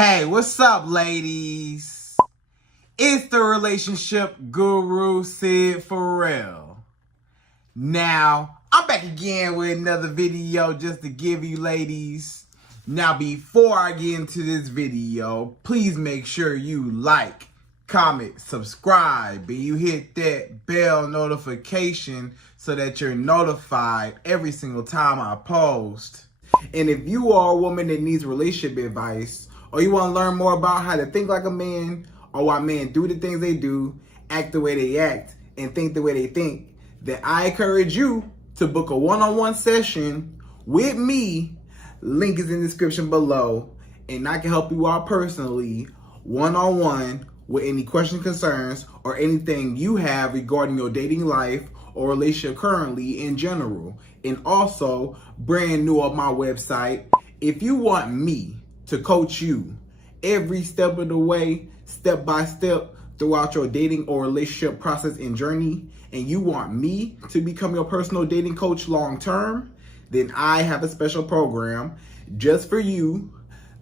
Hey, what's up, ladies? It's the relationship guru, Sydd Ferrell. Now, I'm back again with another video just to give you ladies. Now, before I get into this video, please make sure you like, comment, subscribe, and you hit that bell notification so that you're notified every single time I post. And if you are a woman that needs relationship advice, or you want to learn more about how to think like a man, or why men do the things they do, act the way they act, and think the way they think, then I encourage you to book a one-on-one session with me. Link is in the description below, and I can help you out personally, one-on-one, with any questions, concerns, or anything you have regarding your dating life or relationship currently in general. And also, brand new on my website, if you want me to coach you every step of the way, step by step, throughout your dating or relationship process and journey, and you want me to become your personal dating coach long term, then I have a special program just for you.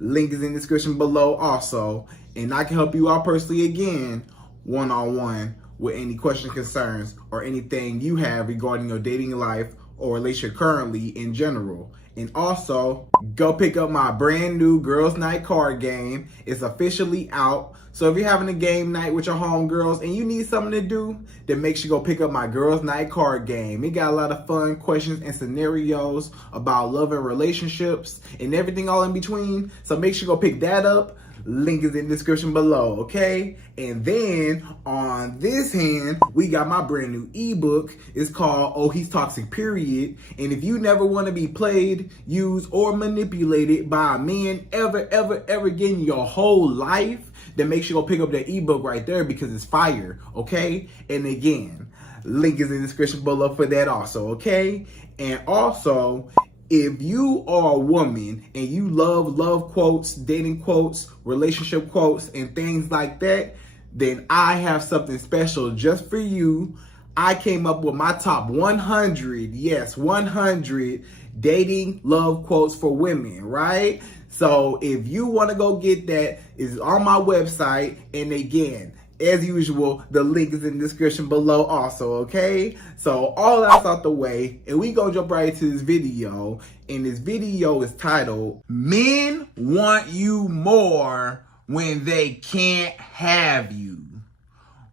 Link is in the description below also, and I can help you out personally again, one-on-one, with any questions, concerns, or anything you have regarding your dating life or relationship currently in general. And also, go pick up my brand new Girls Night card game. It's officially out. So if you're having a game night with your homegirls and you need something to do, then make sure you go pick up my Girls Night card game. It got a lot of fun questions and scenarios about love and relationships and everything all in between. So make sure you go pick that up. Link is in the description below, okay? And then on this hand, we got my brand new ebook. It's called Oh, He's Toxic, Period. And if you never want to be played, used, or manipulated by a man ever again in your whole life, then make sure you go pick up that ebook right there because it's fire, okay? And again, link is in the description below for that also, okay? And also, if you are a woman and you love quotes, dating quotes, relationship quotes, and things like that, then I have something special just for you. I came up with my top 100, yes, 100 dating love quotes for women, right? So if you want to go get that, it's on my website. And again, as usual, the link is in the description below also, okay? So all that's out the way, and we gonna jump right into this video. And this video is titled, Men Want You More When They Can't Have You.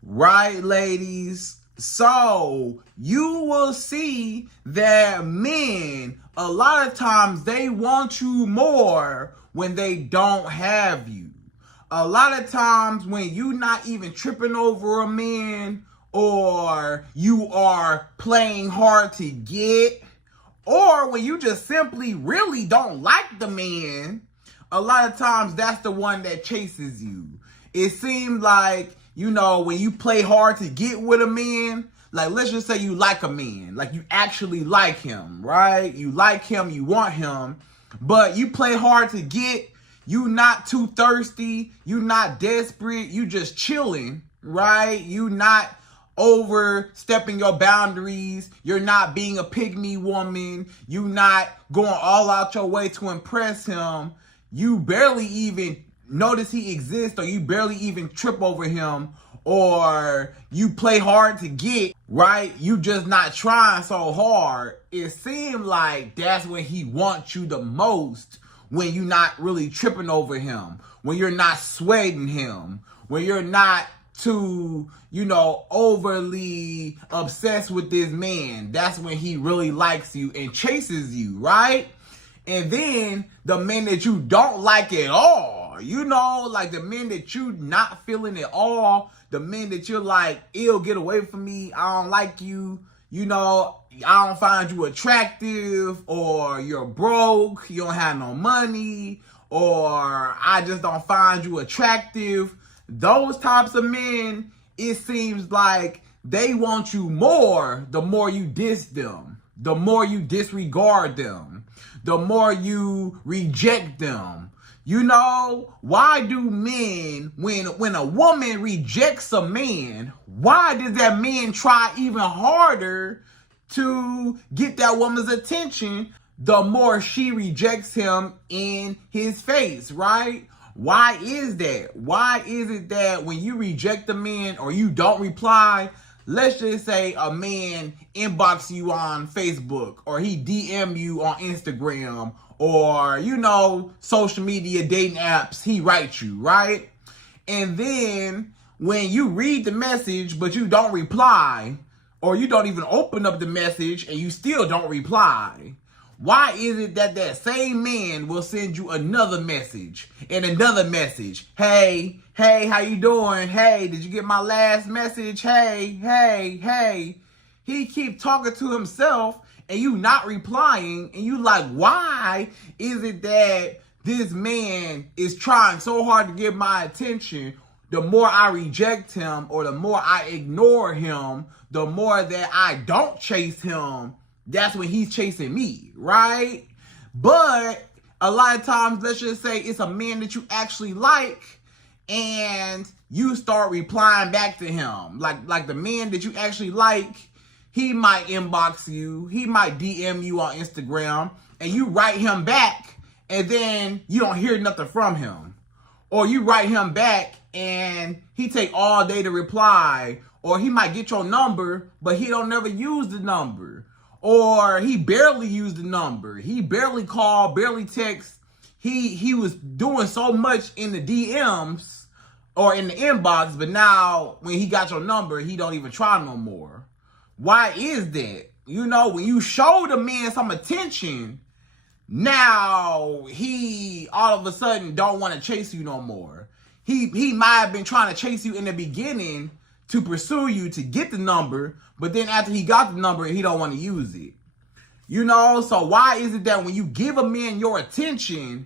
Right, ladies? So you will see that men, a lot of times, they want you more when they don't have you. A lot of times when you're not even tripping over a man, or you are playing hard to get, or when you just simply really don't like the man, a lot of times that's the one that chases you. It seems like, you know, when you play hard to get with a man, like let's just say you like a man, like you actually like him, right? You like him, you want him, but you play hard to get. You not too thirsty, you not desperate, you just chilling, right? You not overstepping your boundaries, you're not being a pygmy woman, you not going all out your way to impress him, you barely even notice he exists, or you barely even trip over him, or you play hard to get, right? You just not trying so hard. It seems like that's when he wants you the most, when you're not really tripping over him, when you're not sweating him, when you're not too, you know, overly obsessed with this man. That's when he really likes you and chases you, right? And then the men that you don't like at all, you know, like the men that you not feeling at all, the men that you're like, ew, get away from me, I don't like you, you know, I don't find you attractive, or you're broke, you don't have no money, or I just don't find you attractive. Those types of men, it seems like they want you more the more you diss them, the more you disregard them, the more you reject them. You know, why do men, when a woman rejects a man, why does that man try even harder to get that woman's attention the more she rejects him in his face, right? Why is that? Why is it that when you reject a man or you don't reply, let's just say a man inbox you on Facebook or he DM you on Instagram or, you know, social media dating apps, he writes you, right? And then when you read the message but you don't reply, or you don't even open up the message and you still don't reply, why is it that that same man will send you another message and another message? Hey, how you doing? Hey, did you get my last message? Hey. He keep talking to himself and you not replying, and you like, why is it that this man is trying so hard to get my attention? The more I reject him or the more I ignore him, the more that I don't chase him, that's when he's chasing me, right? But a lot of times, let's just say it's a man that you actually like, and you start replying back to him. Like the man that you actually like, he might inbox you, he might DM you on Instagram, and you write him back, and then you don't hear nothing from him. Or you write him back, and he take all day to reply. Or he might get your number, but he don't never use the number. Or he barely used the number. He barely called, barely text. He was doing so much in the DMs or in the inbox, but now when he got your number, he don't even try no more. Why is that? You know, when you show the man some attention, now he all of a sudden don't want to chase you no more. He might have been trying to chase you in the beginning to pursue you to get the number, but then after he got the number, he don't want to use it. You know, so why is it that when you give a man your attention,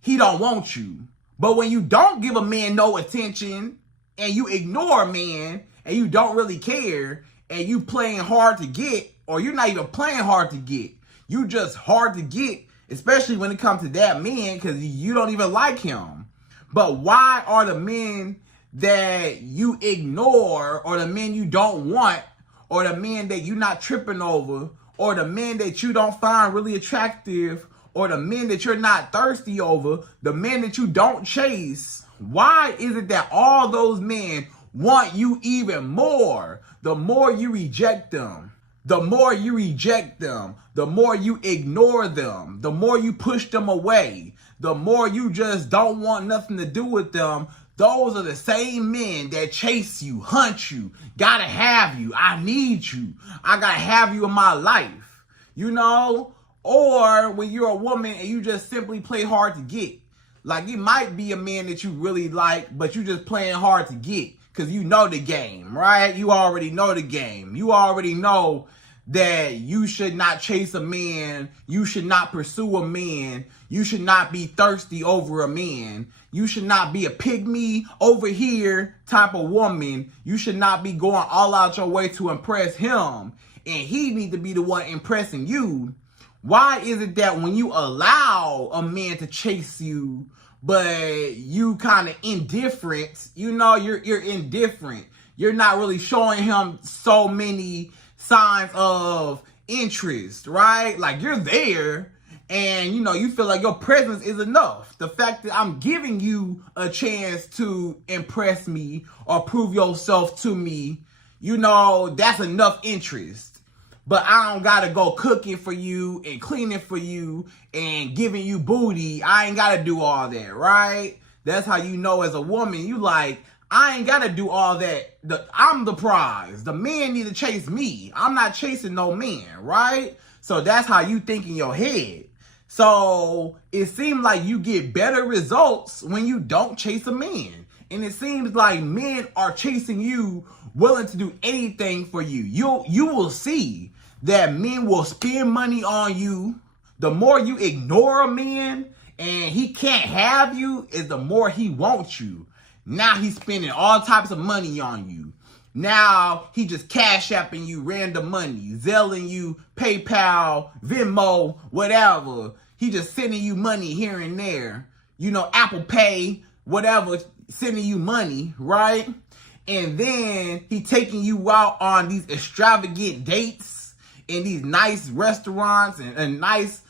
he don't want you? But when you don't give a man no attention and you ignore a man and you don't really care and you playing hard to get, or you're not even playing hard to get, you just hard to get, especially when it comes to that man because you don't even like him. But why are the men that you ignore, or the men you don't want, or the men that you're not tripping over, or the men that you don't find really attractive, or the men that you're not thirsty over, the men that you don't chase, why is it that all those men want you even more? The more you reject them, the more you reject them, the more you ignore them, the more you push them away, the more you just don't want nothing to do with them. Those are the same men that chase you, hunt you, gotta have you, I need you, I gotta have you in my life, you know? Or when you're a woman and you just simply play hard to get. Like, it might be a man that you really like, but you just playing hard to get because you know the game, right? You already know the game. You already know that you should not chase a man, you should not pursue a man, you should not be thirsty over a man, you should not be a pygmy over here type of woman, you should not be going all out your way to impress him, and he need to be the one impressing you. Why is it that when you allow a man to chase you, but you kind of indifferent, you know, you're indifferent, you're not really showing him so many signs of interest, right? Like, you're there and, you know, you feel like your presence is enough. The fact that I'm giving you a chance to impress me or prove yourself to me, you know, that's enough interest. But I don't gotta go cooking for you and cleaning for you and giving you booty. I ain't gotta do all that, right? That's how you know as a woman, you like, I ain't gotta do all that. I'm the prize. The man need to chase me. I'm not chasing no man, right? So that's how you think in your head. So it seems like you get better results when you don't chase a man. And it seems like men are chasing you, willing to do anything for you. You will see that men will spend money on you. The more you ignore a man and he can't have you, is the more he wants you. Now he's spending all types of money on you. Now he just Cashapping you random money, Zelling you, PayPal, Venmo, whatever. He just sending you money here and there. You know, Apple Pay, whatever, sending you money, right? And then he taking you out on these extravagant dates in these nice restaurants and nice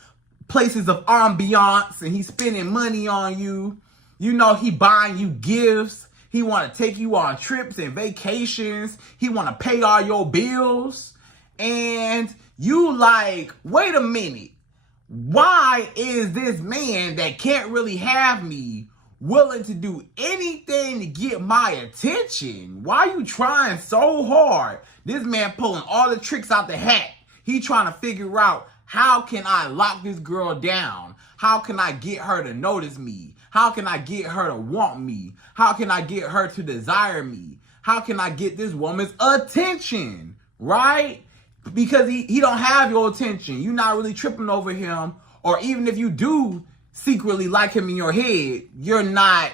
places of ambiance, and he's spending money on you. You know, he buying you gifts. He want to take you on trips and vacations. He want to pay all your bills. And you like, wait a minute. Why is this man that can't really have me willing to do anything to get my attention? Why are you trying so hard? This man pulling all the tricks out the hat. He trying to figure out, how can I lock this girl down? How can I get her to notice me? How can I get her to want me? How can I get her to desire me? How can I get this woman's attention, right? Because he don't have your attention. You're not really tripping over him. Or even if you do secretly like him in your head, you're not,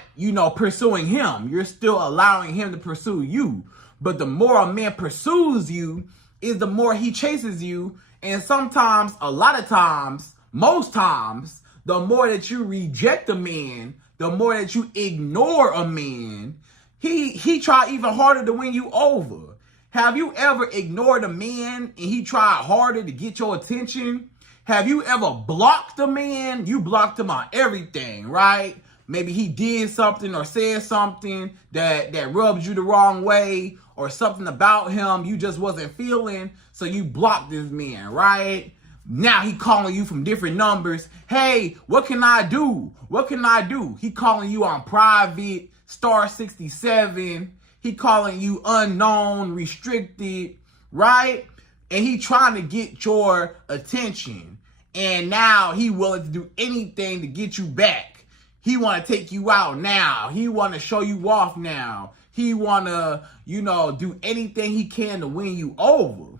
pursuing him. You're still allowing him to pursue you. But the more a man pursues you, is the more he chases you. And sometimes, a lot of times, most times, the more that you reject a man, the more that you ignore a man, he try even harder to win you over. Have you ever ignored a man and he tried harder to get your attention? Have you ever blocked a man? You blocked him on everything, right? Maybe he did something or said something that rubbed you the wrong way, or something about him you just wasn't feeling, so you blocked this man, right? Now he calling you from different numbers. Hey, what can I do? What can I do? He calling you on private, star 67. He calling you unknown, restricted, right? And he trying to get your attention. And now he willing to do anything to get you back. He want to take you out now. He want to show you off now. He want to, do anything he can to win you over.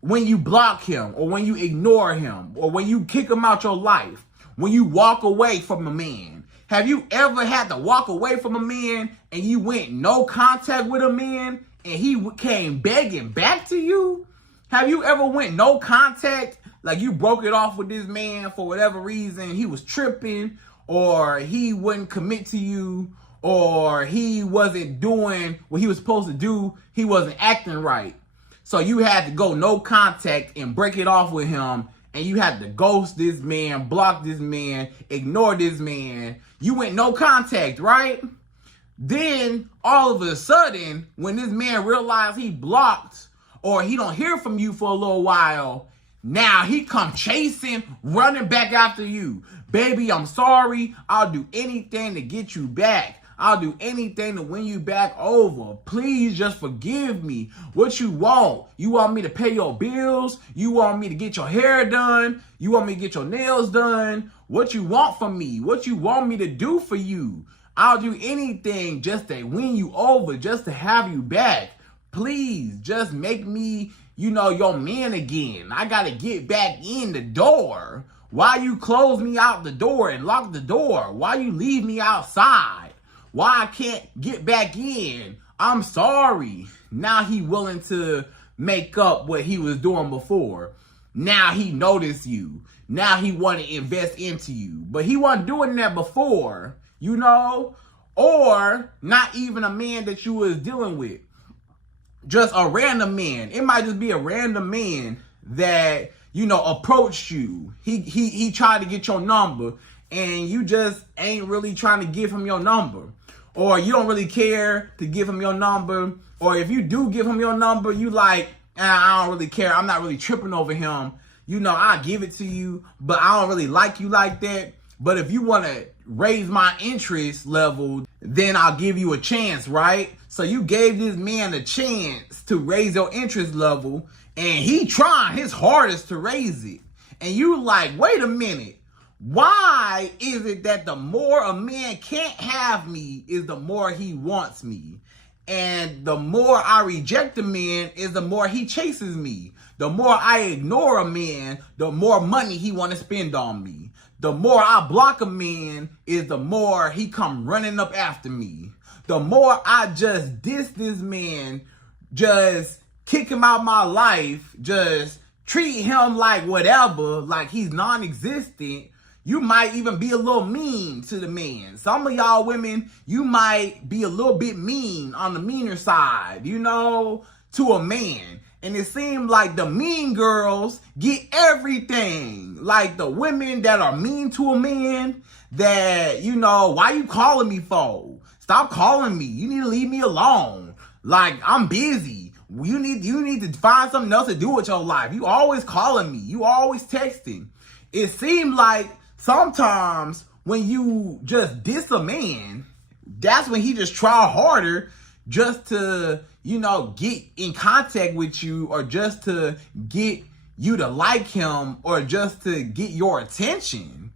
When you block him, or when you ignore him, or when you kick him out your life, when you walk away from a man. Have you ever had to walk away from a man and you went no contact with a man and he came begging back to you? Have you ever went no contact, like you broke it off with this man for whatever reason? He was tripping, or he wouldn't commit to you, or he wasn't doing what he was supposed to do. He wasn't acting right. So you had to go no contact and break it off with him, and you had to ghost this man, block this man, ignore this man. You went no contact, right? Then all of a sudden, when this man realized he blocked, or he don't hear from you for a little while, now he come chasing, running back after you. Baby, I'm sorry. I'll do anything to get you back. I'll do anything to win you back over. Please just forgive me. What you want? You want me to pay your bills? You want me to get your hair done? You want me to get your nails done? What you want from me? What you want me to do for you? I'll do anything just to win you over, just to have you back. Please, just make me, your man again. I got to get back in the door. Why you close me out the door and lock the door? Why you leave me outside? Why I can't get back in? I'm sorry. Now he willing to make up what he was doing before. Now he noticed you. Now he want to invest into you. But he wasn't doing that before, or not even a man that you was dealing with. Just a random man. It might just be a random man that, approached you. He tried to get your number, and you just ain't really trying to give him your number. Or you don't really care to give him your number. Or if you do give him your number, you like, I don't really care. I'm not really tripping over him. I'll give it to you, but I don't really like you like that. But if you want to raise my interest level, then I'll give you a chance, right? So you gave this man a chance to raise your interest level, and he trying his hardest to raise it. And you like, wait a minute. Why is it that the more a man can't have me is the more he wants me? And the more I reject a man is the more he chases me. The more I ignore a man, the more money he want to spend on me. The more I block a man is the more he come running up after me. The more I just diss this man, just kick him out my life, just treat him like whatever, like he's non-existent, you might even be a little mean to the man. Some of y'all women, you might be a little bit mean on the meaner side, to a man. And it seems like the mean girls get everything. Like the women that are mean to a man, that, you know, why you calling me for? Stop calling me. You need to leave me alone. Like, I'm busy. You need to find something else to do with your life. You always calling me. You always texting. It seemed like sometimes when you just diss a man, that's when he just try harder just to, you know, get in contact with you, or just to get you to like him, or just to get your attention.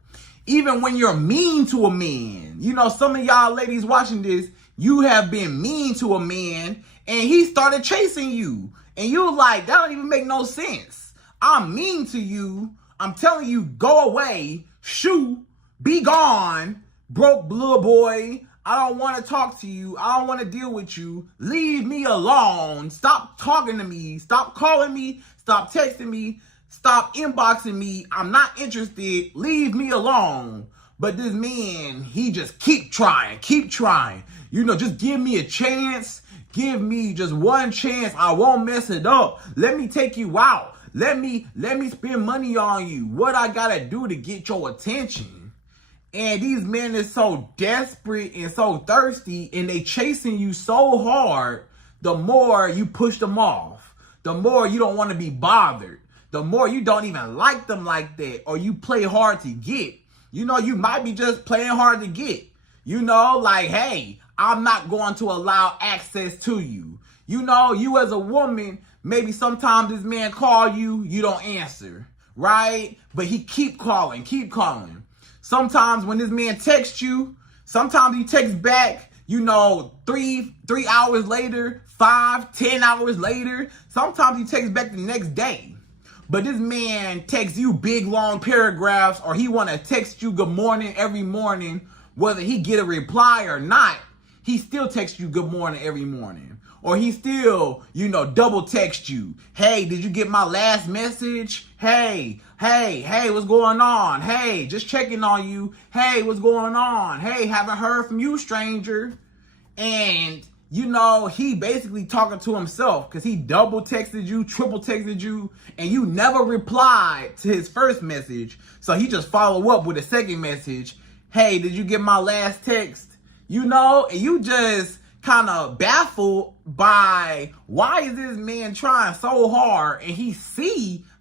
Even when you're mean to a man, you know, some of y'all ladies watching this, you have been mean to a man and he started chasing you. And you're like, that don't even make no sense. I'm mean to you. I'm telling you, go away, shoo, be gone, broke little boy. I don't want to talk to you. I don't want to deal with you. Leave me alone. Stop talking to me. Stop calling me. Stop texting me. Stop inboxing me. I'm not interested. Leave me alone. But this man, he just keep trying. You know, just give me a chance. Give me just one chance. I won't mess it up. Let me take you out. Let me spend money on you. What I gotta do to get your attention? And these men is so desperate and so thirsty, and they chasing you so hard. The more you push them off, the more you don't want to be bothered. The more you don't even like them like that, or you play hard to get. You know, you might be just playing hard to get. You know, like, hey, I'm not going to allow access to you. You know, you as a woman, maybe sometimes this man call you, you don't answer, right? But he keep calling. Sometimes when this man texts you, sometimes he texts back, you know, 3 hours later, 5, 10 hours later. Sometimes he texts back the next day. But this man texts you big, long paragraphs, or he want to text you good morning every morning. Whether he get a reply or not, he still texts you good morning every morning. Or he still, you know, double text you. Hey, did you get my last message? Hey, what's going on? Hey, just checking on you. Hey, what's going on? Hey, haven't heard from you, stranger. And, you know, he basically talking to himself because he double texted you, triple texted you, and you never replied to his first message. So he just follow up with a second message. Hey, did you get my last text? You know, and you just kind of baffled by why is this man trying so hard, and he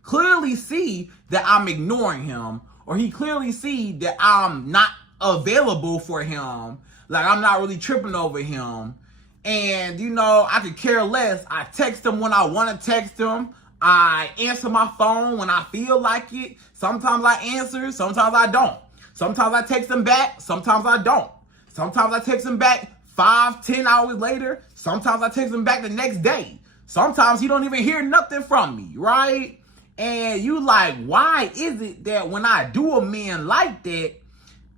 clearly see that I'm ignoring him, or he clearly see that I'm not available for him, like I'm not really tripping over him. And, you know, I could care less. I text him when I want to text him. I answer my phone when I feel like it. Sometimes I answer, sometimes I don't. Sometimes I text him back, sometimes I don't. Sometimes I text him back 5, 10 hours later. Sometimes I text him back the next day. Sometimes he don't even hear nothing from me, right? And you like, why is it that when I do a man like that,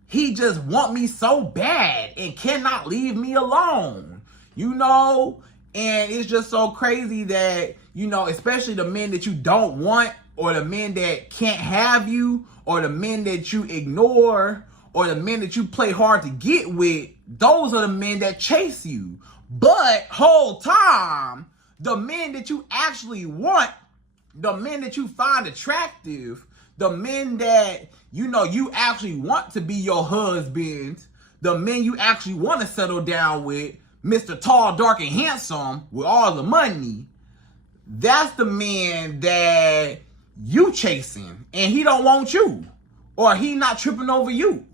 he just want me so bad and cannot leave me alone? You know? And it's just so crazy that, you know, especially the men that you don't want, or the men that can't have you, or the men that you ignore, or the men that you play hard to get with, those are the men that chase you. But whole time, the men that you actually want, the men that you find attractive, the men that, you know, you actually want to be your husband, the men you actually want to settle down with, Mr. Tall, Dark, and Handsome with all the money, that's the man that you chasing, and he don't want you, or he not tripping over you.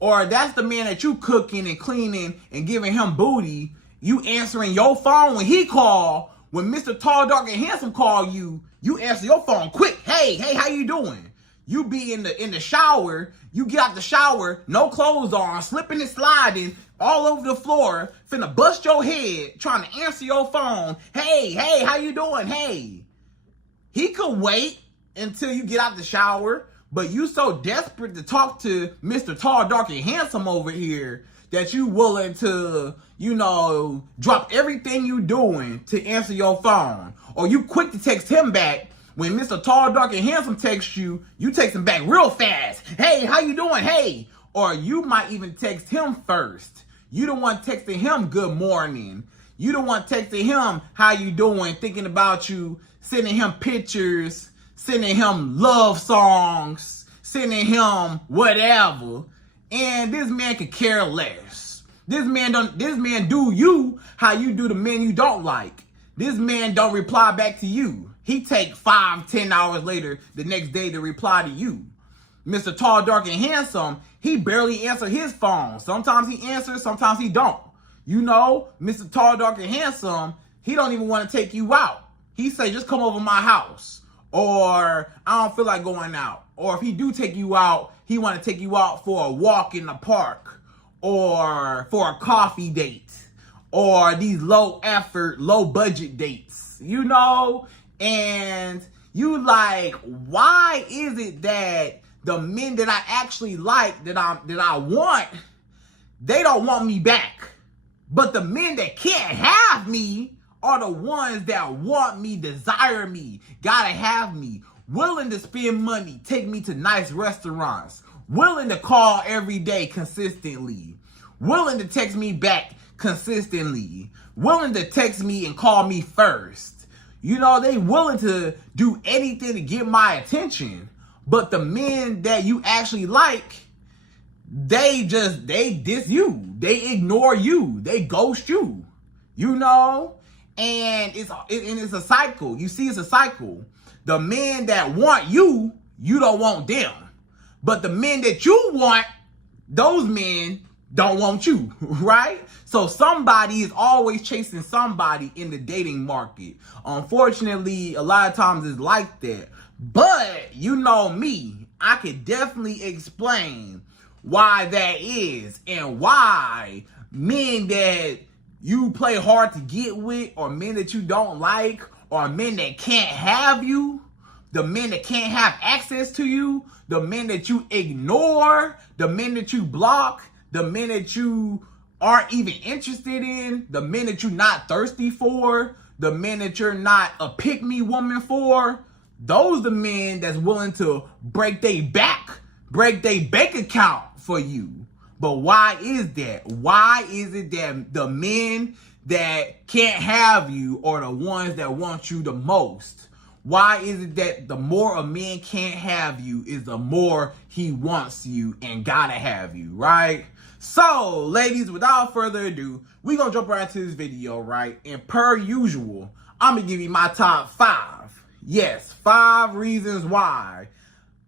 Or that's the man that you cooking and cleaning and giving him booty. You answering your phone when he call. When Mr. Tall, Dark, and Handsome call you, you answer your phone quick. Hey, how you doing? You be in the shower. You get out the shower, no clothes on, slipping and sliding all over the floor, finna bust your head, trying to answer your phone. Hey, how you doing? Hey. He could wait until you get out the shower, but you so desperate to talk to Mr. Tall, Dark, and Handsome over here that you willing to, you know, drop everything you doing to answer your phone. Or you quick to text him back. When Mr. Tall, Dark, and Handsome texts you, you text him back real fast. Hey, how you doing? Hey. Or you might even text him first. You the one texting him good morning. You the one texting him how you doing, thinking about you, sending him pictures, sending him love songs, sending him whatever. And this man could care less. This man do you how you do the men you don't like. This man don't reply back to you. He take 5-10 hours later the next day to reply to you. Mr. Tall, Dark, and Handsome, he barely answer his phone. Sometimes he answers, sometimes he don't. You know, Mr. Tall, Dark, and Handsome, he don't even want to take you out. He say, just come over my house. Or, I don't feel like going out. Or if he do take you out, he want to take you out for a walk in the park. Or for a coffee date. Or these low effort, low budget dates. You know? And you like, why is it that the men that I actually like, that I want, they don't want me back? But the men that can't have me are the ones that want me, desire me, gotta have me, willing to spend money, take me to nice restaurants, willing to call every day consistently, willing to text me back consistently, willing to text me and call me first. You know, they willing to do anything to get my attention. But the men that you actually like, they diss you. They ignore you. They ghost you. You know? And it's a cycle. You see, it's a cycle. The men that want you, you don't want them. But the men that you want, those men don't want you, right? So somebody is always chasing somebody in the dating market. Unfortunately, a lot of times it's like that. But you know me, I could definitely explain why that is and why men that you play hard to get with, or men that you don't like, or men that can't have you, the men that can't have access to you, the men that you ignore, the men that you block, the men that you aren't even interested in, the men that you're not thirsty for, the men that you're not a pick-me woman for, those the men that's willing to break their back, break their bank account for you. But why is that? Why is it that the men that can't have you are the ones that want you the most? Why is it that the more a man can't have you is the more he wants you and gotta have you, right? So, ladies, without further ado, we're gonna jump right into this video, right? And per usual, I'm gonna give you my top 5. Yes, 5 reasons why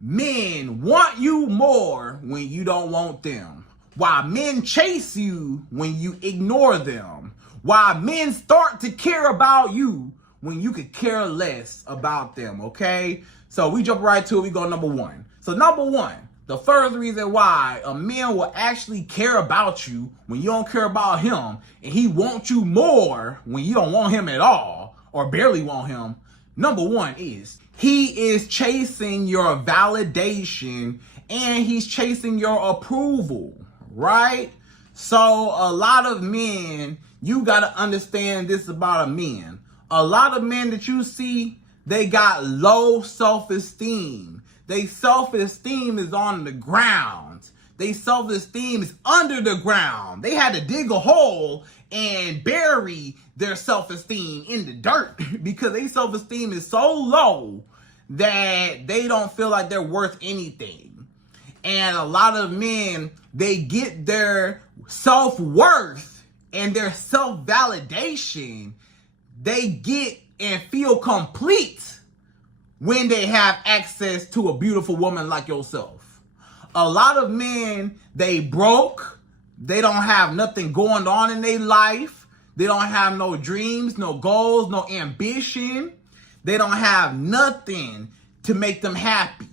men want you more when you don't want them. Why men chase you when you ignore them. Why men start to care about you when you could care less about them, okay? So we jump right to it. We go number 1. So number 1, the first reason why a man will actually care about you when you don't care about him, and he wants you more when you don't want him at all or barely want him, number 1 is he is chasing your validation and he's chasing your approval, right? So a lot of men, you got to understand this about a man. A lot of men that you see, they got low self-esteem. Their self-esteem is on the ground. Their self-esteem is under the ground. They had to dig a hole and bury their self-esteem in the dirt because their self-esteem is so low that they don't feel like they're worth anything. And a lot of men, they get their self-worth and their self-validation, they get and feel complete when they have access to a beautiful woman like yourself. A lot of men, they broke. They don't have nothing going on in their life. They don't have no dreams, no goals, no ambition. They don't have nothing to make them happy.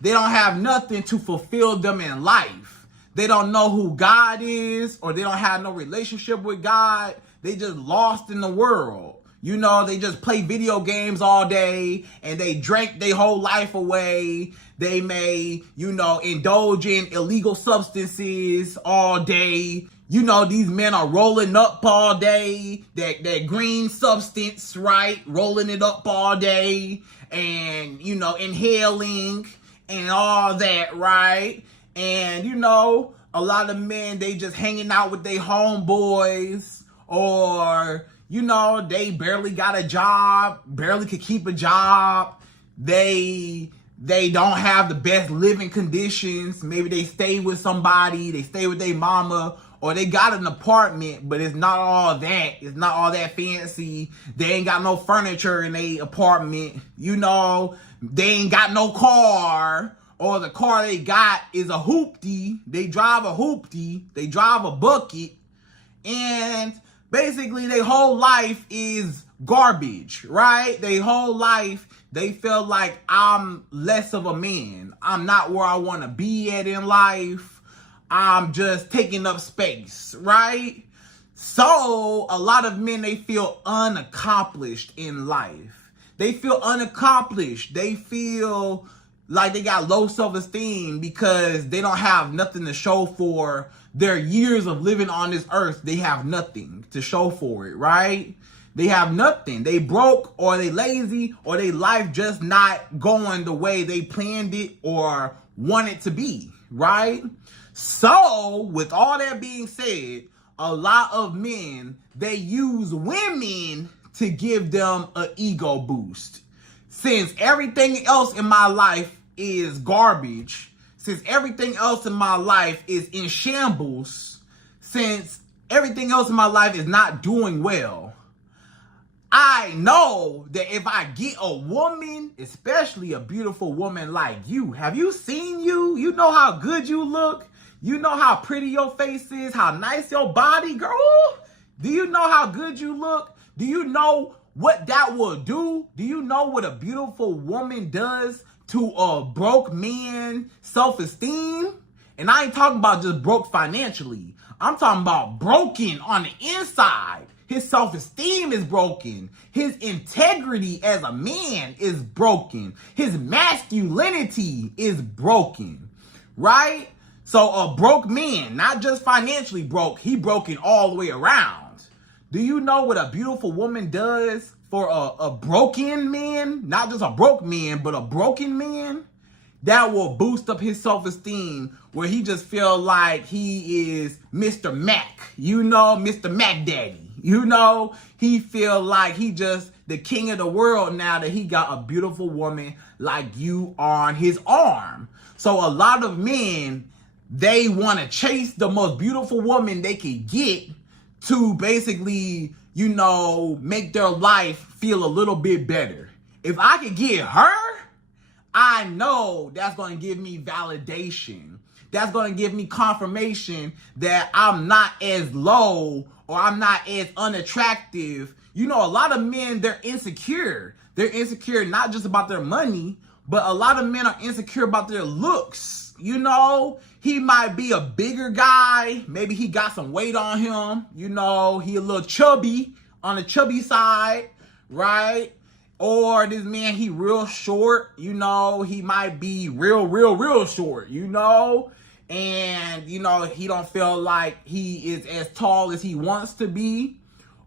They don't have nothing to fulfill them in life. They don't know who God is, or they don't have no relationship with God. They just lost in the world. You know, they just play video games all day and they drank their whole life away. They may, you know, indulge in illegal substances all day. You know, these men are rolling up all day, that green substance, right? Rolling it up all day and, you know, inhaling and all that, right? And, you know, a lot of men, they just hanging out with their homeboys, or, you know, they barely got a job, barely could keep a job. They They don't have the best living conditions. Maybe they stay with somebody, they stay with their mama, or they got an apartment, but it's not all that. It's not all that fancy. They ain't got no furniture in their apartment. You know, they ain't got no car, or the car they got is a hoopty. They drive a hoopty. They drive a bucket. And basically their whole life is garbage, right? Their whole life, they feel like I'm less of a man. I'm not where I want to be at in life. I'm just taking up space, right? So a lot of men, they feel unaccomplished in life. They feel unaccomplished. They feel like they got low self-esteem because they don't have nothing to show for their years of living on this earth. They have nothing to show for it, right? They have nothing. They broke, or they lazy, or they life just not going the way they planned it or want it to be, right? So with all that being said, a lot of men, they use women to give them an ego boost. Since everything else in my life is garbage, since everything else in my life is in shambles, since everything else in my life is not doing well, I know that if I get a woman, especially a beautiful woman like you, have you seen you? You know how good you look? You know how pretty your face is, how nice your body, girl? Do you know how good you look? Do you know what that will do? Do you know what a beautiful woman does to a broke man self-esteem? And I ain't talking about just broke financially. I'm talking about broken on the inside. His self-esteem is broken. His integrity as a man is broken. His masculinity is broken, right? So a broke man, not just financially broke, he broken all the way around. Do you know what a beautiful woman does for a broken man? Not just a broke man, but a broken man? That will boost up his self-esteem where he just feel like he is Mr. Mac. You know, Mr. Mac Daddy. You know, he feel like he just the king of the world now that he got a beautiful woman like you on his arm. So a lot of men, they want to chase the most beautiful woman they can get to basically, you know, make their life feel a little bit better. If I could get her, I know that's going to give me validation. That's going to give me confirmation that I'm not as low or I'm not as unattractive. You know, a lot of men, they're insecure. They're insecure not just about their money, but a lot of men are insecure about their looks. You know, he might be a bigger guy. Maybe he got some weight on him. You know, he a little chubby, on the chubby side, right? Or this man, he real short. You know, he might be real short, you know? And, you know, he don't feel like he is as tall as he wants to be.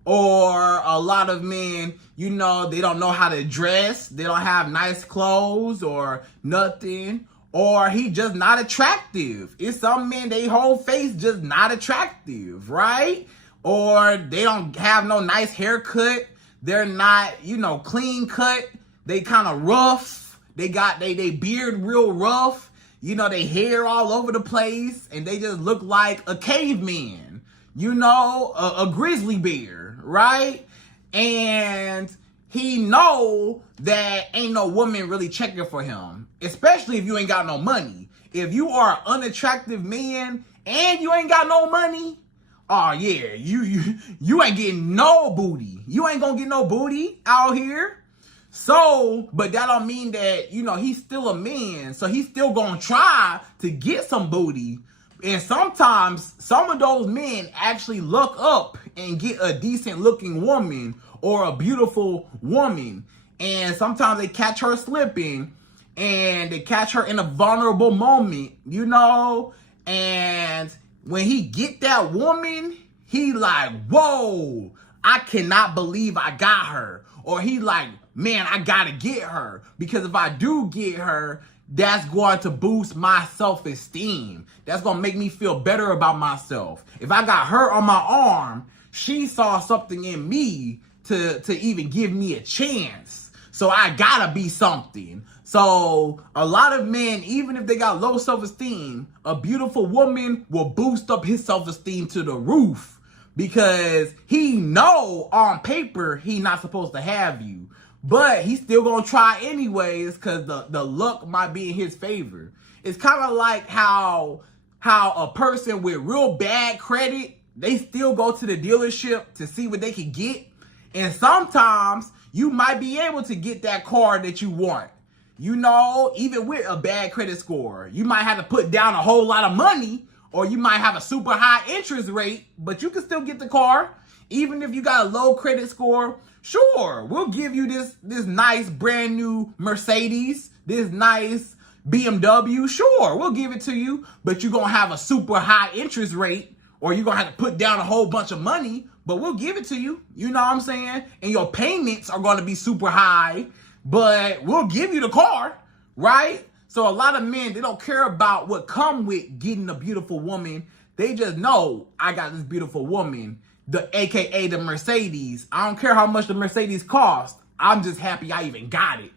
Or a lot of men, you know, they don't know how to dress. They don't have nice clothes or nothing. Or he just not attractive. It's some men, they whole face just not attractive, right? Or they don't have no nice haircut. They're not, you know, clean cut. They kind of rough. They got they beard real rough. You know, they hair all over the place. And they just look like a caveman. You know, a grizzly bear, right? And he know that ain't no woman really checking for him. Especially if you ain't got no money. If you are an unattractive man and you ain't got no money, oh yeah, you ain't getting no booty. You ain't gonna get no booty out here. So, but that don't mean that, you know, he's still a man. So he's still gonna try to get some booty. And sometimes some of those men actually look up and get a decent looking woman or a beautiful woman. And sometimes they catch her slipping and they catch her in a vulnerable moment, you know. And when he get that woman, he like, whoa, I cannot believe I got her. Or he like, man, I gotta get her. Because if I do get her, that's going to boost my self-esteem. That's going to make me feel better about myself. If I got her on my arm, she saw something in me to even give me a chance. So I gotta be something. So a lot of men, even if they got low self-esteem, a beautiful woman will boost up his self-esteem to the roof because he know on paper he not supposed to have you. But he's still gonna try anyways because the luck might be in his favor. It's kind of like how a person with real bad credit, they still go to the dealership to see what they can get. And sometimes you might be able to get that car that you want. You know, even with a bad credit score, you might have to put down a whole lot of money, or you might have a super high interest rate, but you can still get the car. Even if you got a low credit score, sure, we'll give you this nice brand new Mercedes, this nice BMW, sure, we'll give it to you, but you're gonna have a super high interest rate, or you're gonna have to put down a whole bunch of money, but we'll give it to you, you know what I'm saying? And your payments are gonna be super high, but we'll give you the car, right? So a lot of men, they don't care about what come with getting a beautiful woman. They just know, I got this beautiful woman, the AKA the Mercedes. I don't care how much the Mercedes cost. I'm just happy I even got it.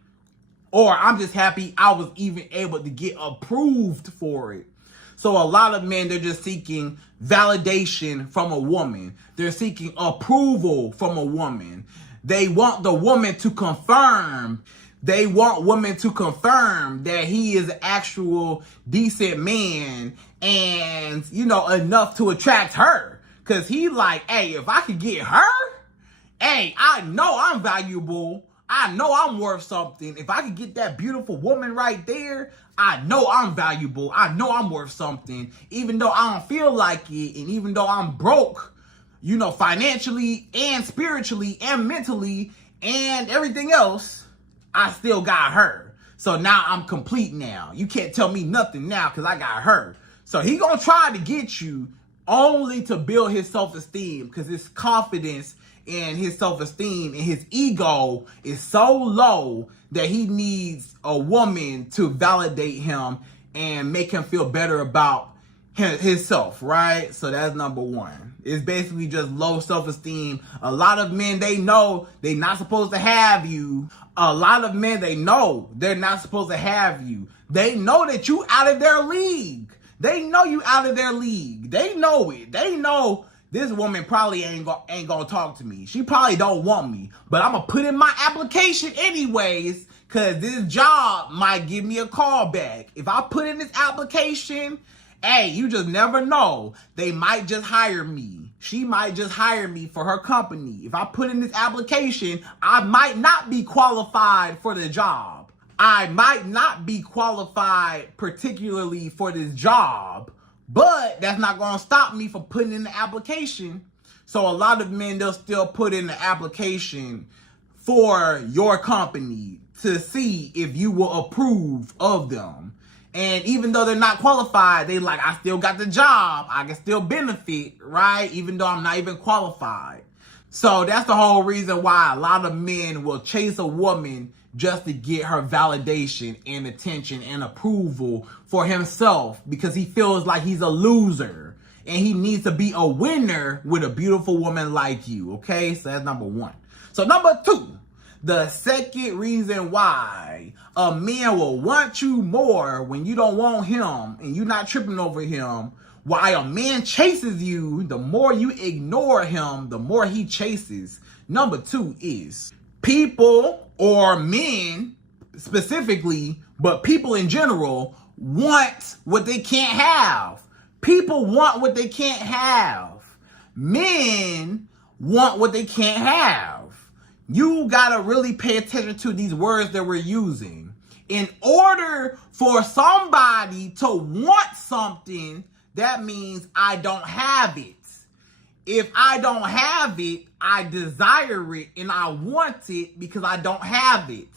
Or I'm just happy I was even able to get approved for it. So a lot of men, they're just seeking validation from a woman. They're seeking approval from a woman. They want the woman to confirm. They want women to confirm that he is an actual decent man and, you know, enough to attract her. Because he like, hey, if I could get her, hey, I know I'm valuable. I know I'm worth something. If I could get that beautiful woman right there, I know I'm valuable. I know I'm worth something. Even though I don't feel like it, and even though I'm broke, you know, financially and spiritually and mentally and everything else, I still got her. So now I'm complete now. You can't tell me nothing now because I got her. So he gonna try to get you only to build his self-esteem because his confidence and his self-esteem and his ego is so low that he needs a woman to validate him and make him feel better about himself, right? So that's number one. It's basically just low self-esteem. A lot of men, they know they're not supposed to have you. A lot of men, they know they're not supposed to have you. They know that you out of their league. They know you out of their league. They know it. They know this woman probably ain't gonna talk to me. She probably don't want me. But I'm gonna put in my application anyways, because this job might give me a call back. If I put in this application, hey, you just never know. They might just hire me. She might just hire me for her company. If I put in this application, I might not be qualified for the job. I might not be qualified particularly for this job, but that's not going to stop me from putting in the application. So a lot of men, they'll still put in the application for your company to see if you will approve of them. And even though they're not qualified, they like, I still got the job. I can still benefit, right? Even though I'm not even qualified. So that's the whole reason why a lot of men will chase a woman just to get her validation and attention and approval for himself because he feels like he's a loser and he needs to be a winner with a beautiful woman like you, okay? So that's number one. So number two, the second reason why a man will want you more when you don't want him and you're not tripping over him, why a man chases you, the more you ignore him, the more he chases. Number two is people, or men specifically, but people in general, want what they can't have. People want what they can't have. Men want what they can't have. You gotta really pay attention to these words that we're using. In order for somebody to want something, that means I don't have it. If I don't have it, I desire it and I want it because I don't have it.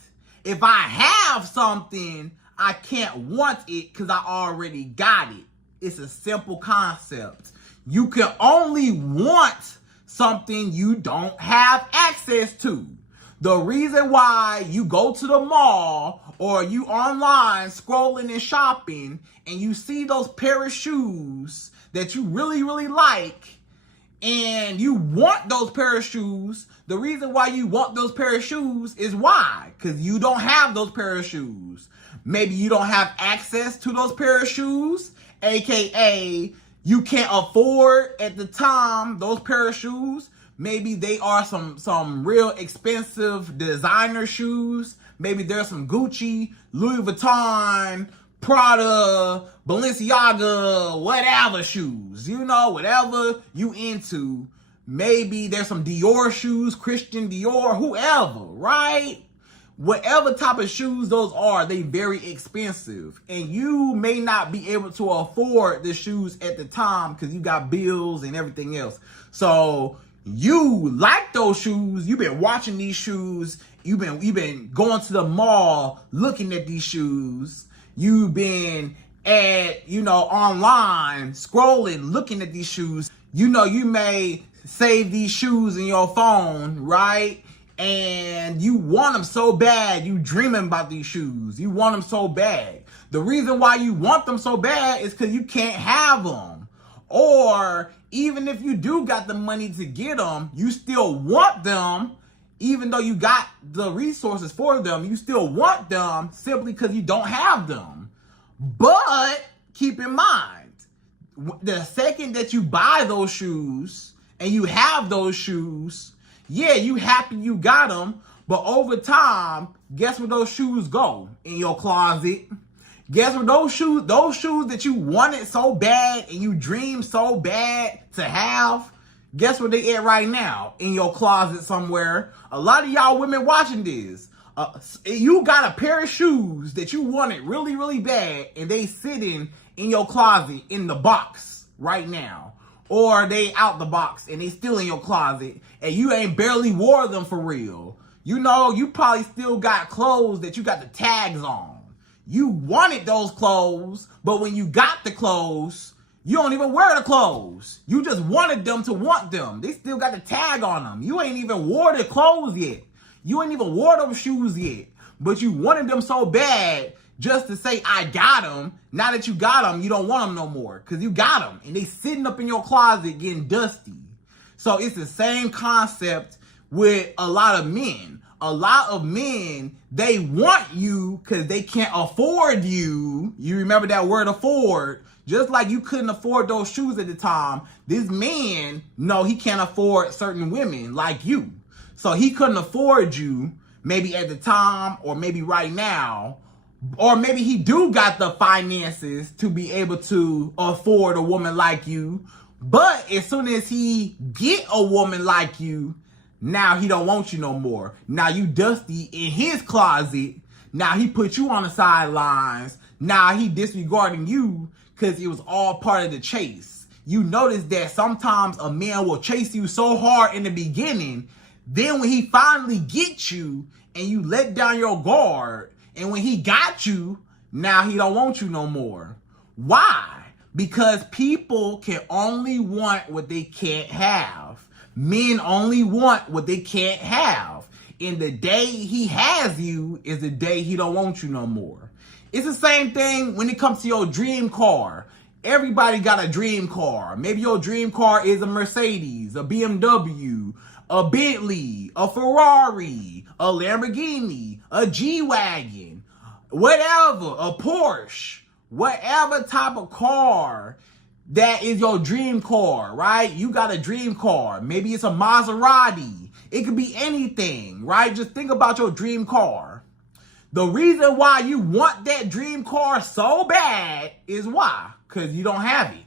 If I have something, I can't want it because I already got it. It's a simple concept. You can only want something you don't have access to. The reason why you go to the mall or you online scrolling and shopping and you see those pair of shoes that you really, really like, and you want those pair of shoes. The reason why you want those pair of shoes is why? Because you don't have those pair of shoes. Maybe you don't have access to those pair of shoes, aka you can't afford at the time those pair of shoes. Maybe they are some real expensive designer shoes. Maybe there's some Gucci, Louis Vuitton, Prada, Balenciaga, whatever shoes. You know, whatever you into. Maybe there's some Dior shoes, Christian Dior, whoever, right? Whatever type of shoes those are, they very expensive. And you may not be able to afford the shoes at the time because you got bills and everything else. So you like those shoes. You've been watching these shoes. You've been going to the mall looking at these shoes. You've been online scrolling, looking at these shoes. You know, you may save these shoes in your phone, right? And you want them so bad. You dreaming about these shoes. You want them so bad. The reason why you want them so bad is because you can't have them. Or even if you do got the money to get them, you still want them. Even though you got the resources for them, you still want them simply because you don't have them. But keep in mind, the second that you buy those shoes and you have those shoes, yeah, you happy you got them, but over time, guess where those shoes go? In your closet. Guess where those shoes that you wanted so bad and you dreamed so bad to have, guess where they at right now? In your closet somewhere. A lot of y'all women watching this, you got a pair of shoes that you wanted really, really bad, and they sitting in your closet in the box right now. Or they out the box and they still in your closet, and you ain't barely wore them for real. You know, you probably still got clothes that you got the tags on. You wanted those clothes, but when you got the clothes, you don't even wear the clothes. You just wanted them to want them. They still got the tag on them. You ain't even wore the clothes yet. You ain't even wore them shoes yet. But you wanted them so bad just to say, I got them. Now that you got them, you don't want them no more because you got them. And they sitting up in your closet getting dusty. So it's the same concept with a lot of men. A lot of men, they want you because they can't afford you. You remember that word afford. Just like you couldn't afford those shoes at the time, this man, no, he can't afford certain women like you. So he couldn't afford you maybe at the time or maybe right now. Or maybe he do got the finances to be able to afford a woman like you. But as soon as he get a woman like you, now he don't want you no more. Now you dusty in his closet. Now he put you on the sidelines. Now he disregarding you because it was all part of the chase. You notice that sometimes a man will chase you so hard in the beginning, then when he finally gets you and you let down your guard, and when he got you, now he don't want you no more. Why? Because people can only want what they can't have. Men only want what they can't have. And the day he has you is the day he don't want you no more. It's the same thing when it comes to your dream car. Everybody got a dream car. Maybe your dream car is a Mercedes, a BMW, a Bentley, a Ferrari, a Lamborghini, a G-Wagon, whatever, a Porsche, whatever type of car that is your dream car, right? You got a dream car. Maybe it's a Maserati. It could be anything, right? Just think about your dream car. The reason why you want that dream car so bad is why? Because you don't have it.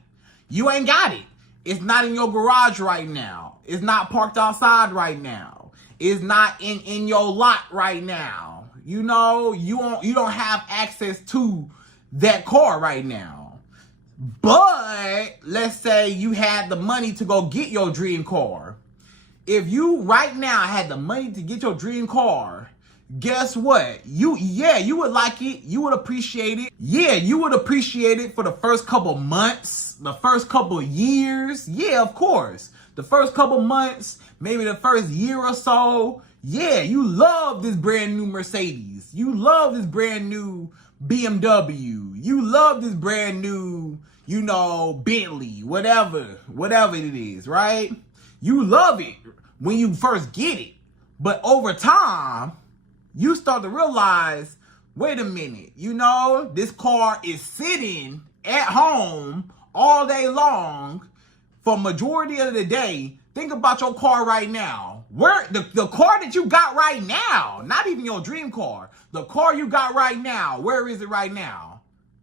You ain't got it. It's not in your garage right now. It's not parked outside right now. It's not in your lot right now. You know, you don't have access to that car right now. But let's say you had the money to go get your dream car. If you right now had the money to get your dream car, guess what? You would like it. You would appreciate it. Yeah, you would appreciate it for the first couple months, the first couple years. Yeah, of course. The first couple months, maybe the first year or so. Yeah, you love this brand new Mercedes. You love this brand new BMW. You love this brand new, Bentley, whatever it is, right? You love it when you first get it. But over time, you start to realize, wait a minute, you know, this car is sitting at home all day long for majority of the day. Think about your car right now. Where the car that you got right now, not even your dream car, the car you got right now, where is it right now?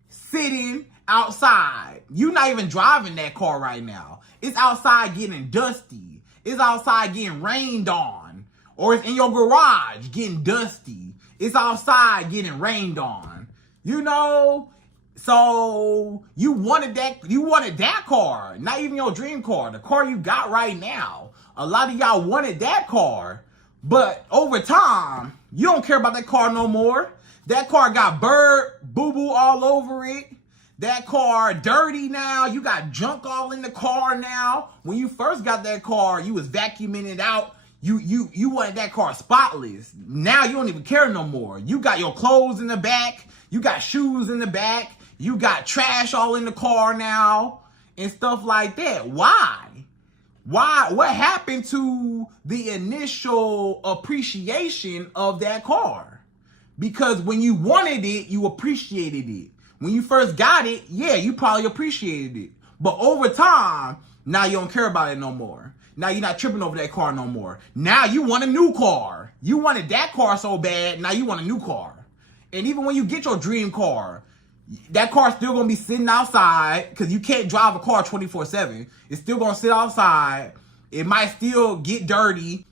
Sitting outside. You're not even driving that car right now. It's outside getting dusty. It's outside getting rained on. Or it's in your garage getting dusty. It's outside getting rained on. You know? So you wanted that car, not even your dream car, the car you got right now. A lot of y'all wanted that car, but over time, you don't care about that car no more. That car got bird boo-boo all over it. That car dirty now. You got junk all in the car now. When you first got that car, you was vacuuming it out. You wanted that car spotless. Now you don't even care no more. You got your clothes in the back. You got shoes in the back. You got trash all in the car now and stuff like that. Why? What happened to the initial appreciation of that car? Because when you wanted it, you appreciated it. When you first got it, yeah, you probably appreciated it. But over time, now you don't care about it no more. Now you're not tripping over that car no more. Now you want a new car. You wanted that car so bad, now you want a new car. And even when you get your dream car, that car's still going to be sitting outside because you can't drive a car 24/7. It's still going to sit outside. It might still get dirty.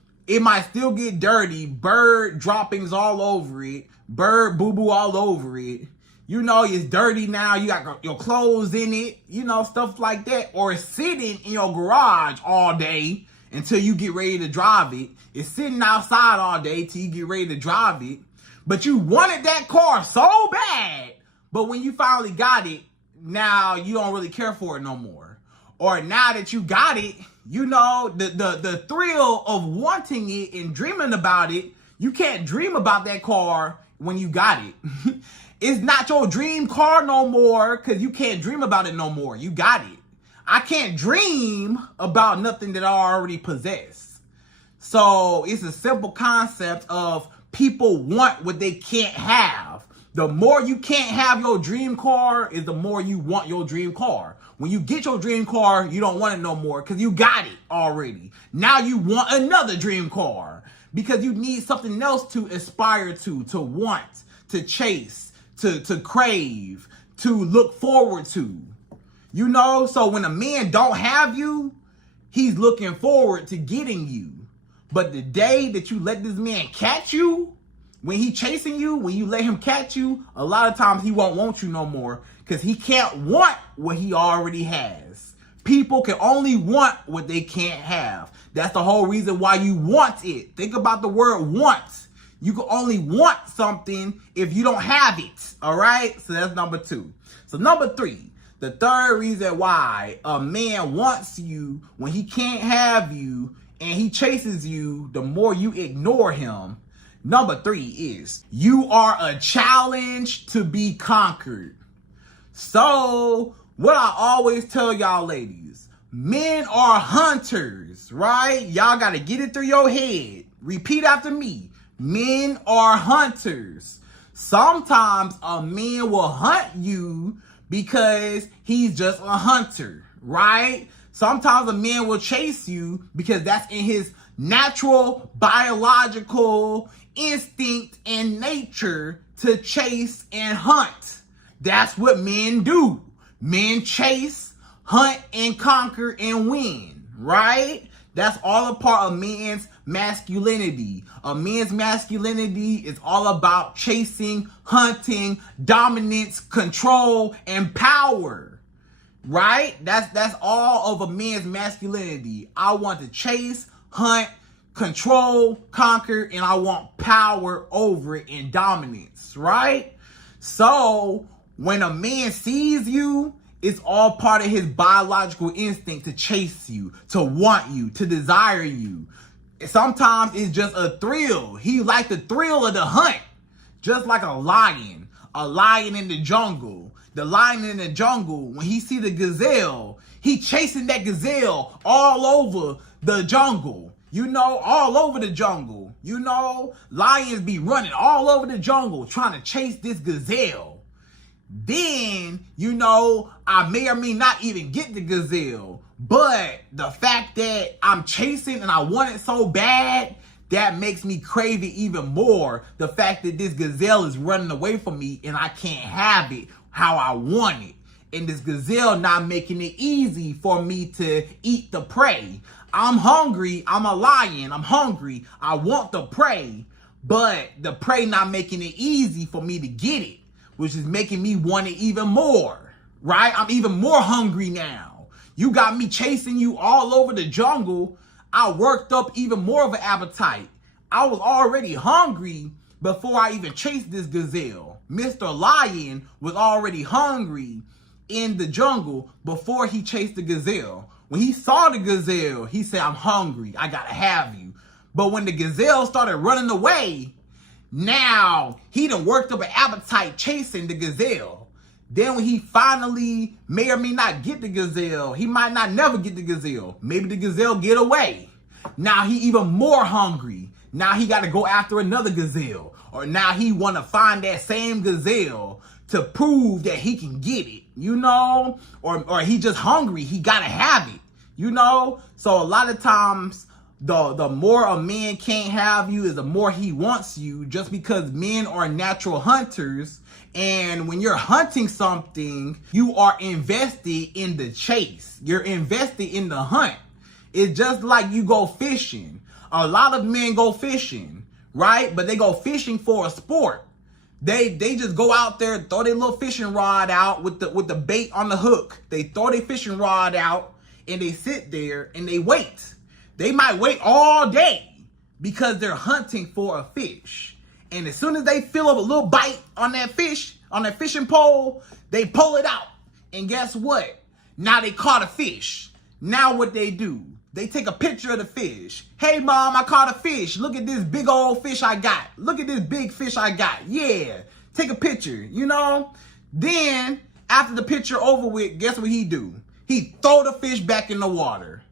Bird droppings all over it. Bird boo-boo all over it. You know, it's dirty now. You got your clothes in it. You know, stuff like that. Or it's sitting in your garage all day until you get ready to drive it. It's sitting outside all day till you get ready to drive it. But you wanted that car so bad. But when you finally got it, now you don't really care for it no more. Or now that you got it, you know, the thrill of wanting it and dreaming about it, you can't dream about that car when you got it. It's not your dream car no more because you can't dream about it no more. You got it. I can't dream about nothing that I already possess. So it's a simple concept of people want what they can't have. The more you can't have your dream car is the more you want your dream car. When you get your dream car, you don't want it no more because you got it already. Now you want another dream car because you need something else to aspire to want, to chase, to crave, to look forward to. You know, so when a man don't have you, he's looking forward to getting you. But the day that you let this man catch you, when he chasing you, when you let him catch you, a lot of times he won't want you no more because he can't want what he already has. People can only want what they can't have. That's the whole reason why you want it. Think about the word want. You can only want something if you don't have it, all right? So that's number 2. So number 3, the third reason why a man wants you when he can't have you and he chases you, the more you ignore him. Number 3 is you are a challenge to be conquered. So what I always tell y'all ladies, men are hunters, right? Y'all got to get it through your head. Repeat after me. Men are hunters. Sometimes a man will hunt you because he's just a hunter, right? Sometimes a man will chase you because that's in his natural biological instinct and nature to chase and hunt. That's what men do. Men chase, hunt, and conquer and win, right? That's all a part of men's masculinity. A man's masculinity is all about chasing, hunting, dominance, control, and power, right? That's all of a man's masculinity. I want to chase, hunt, control, conquer, and I want power over it and dominance, right? So when a man sees you, it's all part of his biological instinct to chase you, to want you, to desire you. Sometimes it's just a thrill. He like the thrill of the hunt, just like a lion in the jungle. The lion in the jungle, when he see the gazelle, He chasing that gazelle all over the jungle. You know, all over the jungle. You know, lions be running all over the jungle trying to chase this gazelle. Then, you know, I may or may not even get the gazelle. But the fact that I'm chasing and I want it so bad, that makes me crave it even more. The fact that this gazelle is running away from me and I can't have it how I want it. And this gazelle not making it easy for me to eat the prey. I'm hungry. I'm a lion. I'm hungry. I want the prey. But the prey not making it easy for me to get it, which is making me want it even more, right? I'm even more hungry now. You got me chasing you all over the jungle. I worked up even more of an appetite. I was already hungry before I even chased this gazelle. Mr. Lion was already hungry in the jungle before he chased the gazelle. When he saw the gazelle, he said, I'm hungry. I gotta have you. But when the gazelle started running away, now he done worked up an appetite chasing the gazelle. Then when he finally may or may not get the gazelle, he might not never get the gazelle. Maybe the gazelle get away. Now he even more hungry. Now he got to go after another gazelle. Or now he want to find that same gazelle to prove that he can get it, you know? Or he just hungry. He got to have it, you know? So a lot of times, the more a man can't have you is the more he wants you, just because men are natural hunters. And when you're hunting something, you are invested in the chase. You're invested in the hunt. It's just like you go fishing. A lot of men go fishing, right? But they go fishing for a sport. They just go out there, throw their little fishing rod out with the bait on the hook. They throw their fishing rod out and they sit there and they wait. They might wait all day because they're hunting for a fish. And as soon as they feel a little bite on that fish, on that fishing pole, they pull it out. And guess what? Now they caught a fish. Now what they do? They take a picture of the fish. Hey, mom, I caught a fish. Look at this big old fish I got. Look at this big fish I got. Yeah, take a picture, you know? Then, after the picture over with, guess what he do? He throw the fish back in the water.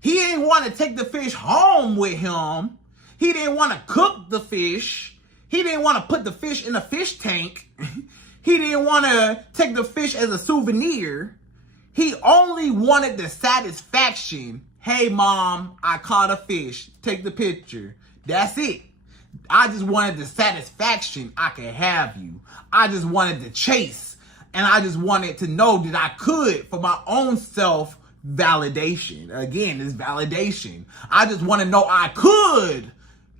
He didn't want to take the fish home with him. He didn't want to cook the fish. He didn't want to put the fish in a fish tank. He didn't want to take the fish as a souvenir. He only wanted the satisfaction. Hey, mom, I caught a fish. Take the picture. That's it. I just wanted the satisfaction I could have you. I just wanted the chase. And I just wanted to know that I could for my own self-validation. Again, it's validation. I just want to know I could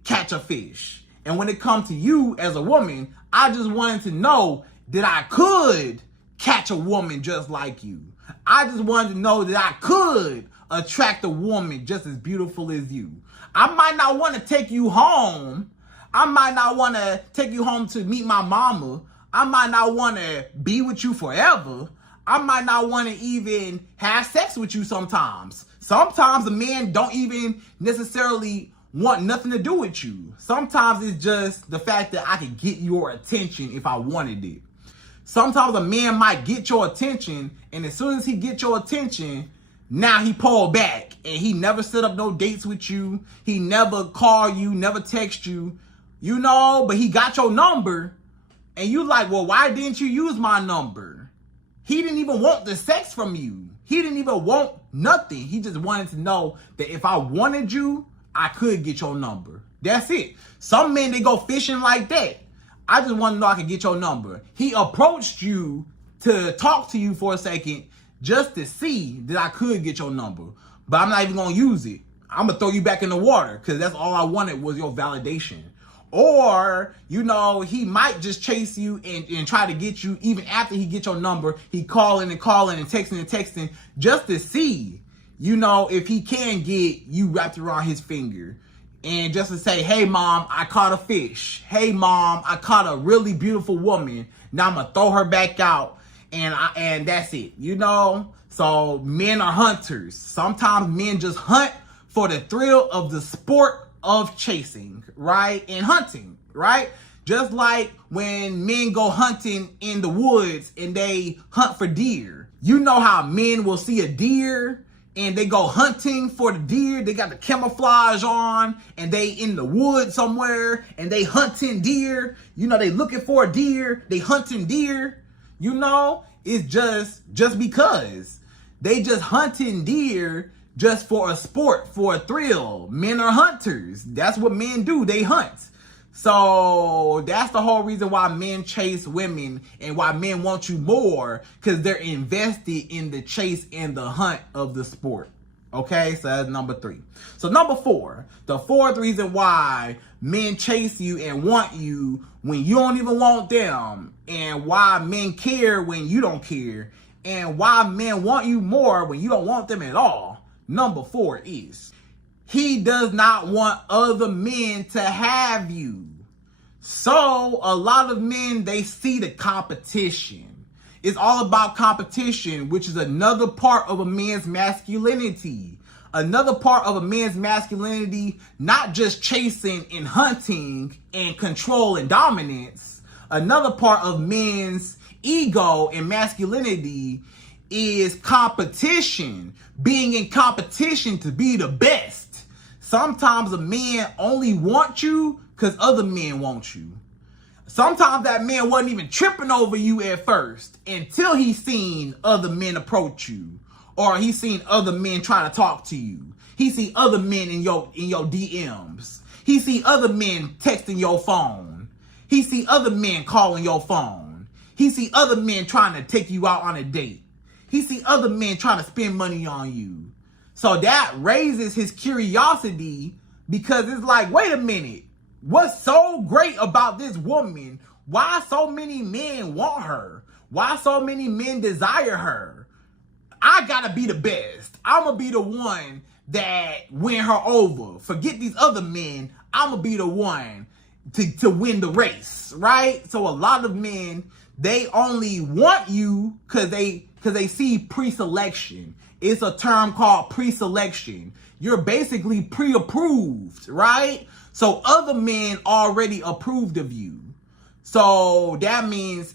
catch a fish. And when it comes to you as a woman, I just wanted to know that I could catch a woman just like you. I just wanted to know that I could attract a woman just as beautiful as you. I might not want to take you home. I might not want to take you home to meet my mama. I might not want to be with you forever. I might not want to even have sex with you sometimes. Sometimes a man don't even necessarily want nothing to do with you. Sometimes it's just the fact that I could get your attention if I wanted it. Sometimes a man might get your attention, and as soon as he gets your attention, now he pulled back and he never set up no dates with you. He never called you, never text you, you know, but he got your number and you like, well, why didn't you use my number? He didn't even want the sex from you. He didn't even want nothing. He just wanted to know that if I wanted you, I could get your number. That's it. Some men, they go fishing like that. I just want to know I could get your number. He approached you to talk to you for a second just to see that I could get your number. But I'm not even going to use it. I'm going to throw you back in the water because that's all I wanted was your validation. Or, you know, he might just chase you and try to get you even after he gets your number. He calling and texting just to see, you know, if he can get you wrapped around his finger. And just to say, hey, mom, I caught a fish. Hey, mom, I caught a really beautiful woman. Now I'm going to throw her back out. And that's it, you know? So men are hunters. Sometimes men just hunt for the thrill of the sport of chasing, right? And hunting, right? Just like when men go hunting in the woods and they hunt for deer. You know how men will see a deer and they go hunting for the deer. They got the camouflage on and they in the woods somewhere and they hunting deer. You know, they looking for a deer. They hunting deer. You know, it's just because they just hunting deer just for a sport, for a thrill. Men are hunters. That's what men do. They hunt. So that's the whole reason why men chase women and why men want you more, because they're invested in the chase and the hunt of the sport. Okay, so that's number 3. So number 4, the fourth reason why men chase you and want you when you don't even want them, and why men care when you don't care, and why men want you more when you don't want them at all. Number 4 is he does not want other men to have you. So a lot of men, they see the competition. It's all about competition, which is another part of a man's masculinity. Another part of a man's masculinity, not just chasing and hunting and control and dominance. Another part of men's ego and masculinity is competition. Being in competition to be the best. Sometimes a man only wants you because other men want you. Sometimes that man wasn't even tripping over you at first until he seen other men approach you, or he seen other men trying to talk to you. He see other men in your DMs. He see other men texting your phone. He see other men calling your phone. He see other men trying to take you out on a date. He see other men trying to spend money on you. So that raises his curiosity, because it's like, wait a minute, what's so great about this woman? Why so many men want her? Why so many men desire her? I gotta be the best. I'm gonna be the one that win her over. Forget these other men. I'm gonna be the one to win the race, right? So a lot of men, they only want you because they see pre-selection. It's a term called pre-selection. You're basically pre-approved, right? So other men already approved of you. So that means,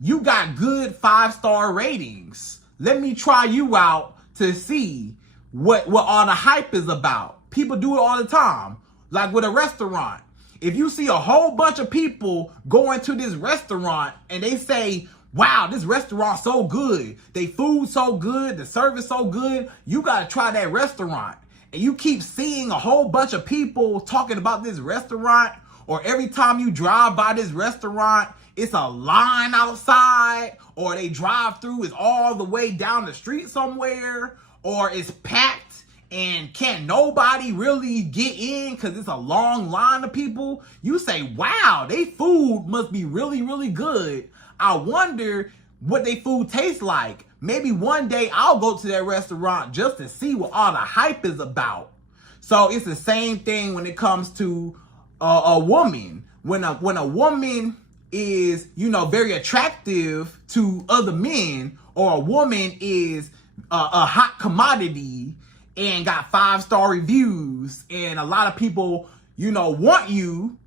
you got good 5-star ratings. Let me try you out to see what all the hype is about. People do it all the time. Like with a restaurant. If you see a whole bunch of people going to this restaurant and they say, wow, this restaurant's so good. They food so good. The service so good. You got to try that restaurant. And you keep seeing a whole bunch of people talking about this restaurant, or every time you drive by this restaurant, it's a line outside, or they drive through is all the way down the street somewhere, or it's packed and can't nobody really get in because it's a long line of people. You say, wow, they food must be really, really good. I wonder what they food tastes like. Maybe one day I'll go to that restaurant just to see what all the hype is about. So it's the same thing when it comes to a woman. When a woman is, very attractive to other men, or a woman is a hot commodity and got 5-star reviews and a lot of people, want you,